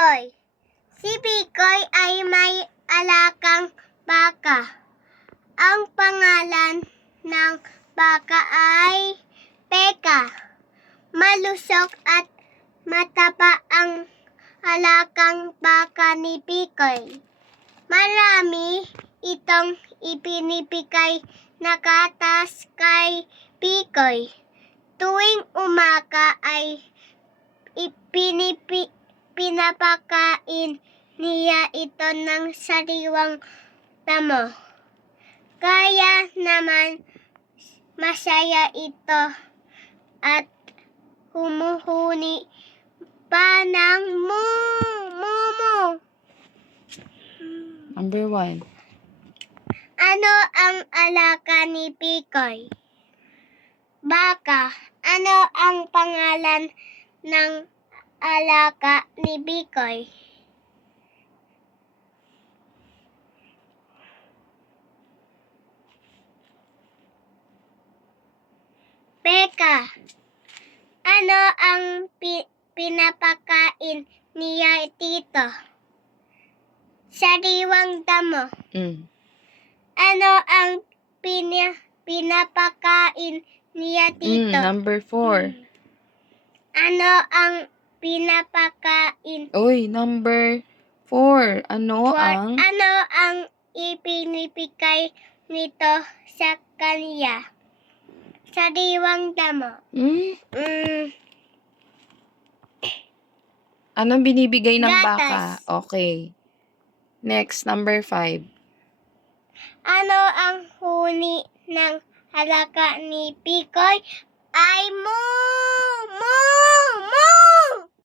Pikoy. Si Pikoy ay may alakang baka. Ang pangalan ng baka ay Peka. Malusog at mataba ang alakang baka ni Pikoy. Marami itong ipinibigay na gatas kay Pikoy. Tuwing umaga ay pinapakain niya ito ng sariwang damo. Kaya naman masaya ito at humuhuni pa ng moo. Number 1. Ano ang alaka ni Pikoy? Baka. Ano ang pangalan ng alaka ni Pikoy? Peka. Ano ang pinapakain niya dito? Sariwang damo. Ano ang pinapakain niya dito? Number 4. Ano ang pinapakain? Number 4. Ano ang ipinibigay nito sa kanya? Sariwang damo. Anong binibigay ng Gatas. baka? Okay. Next, number 5. Ano ang huni ng alaka ni Pikoy? Ay moo!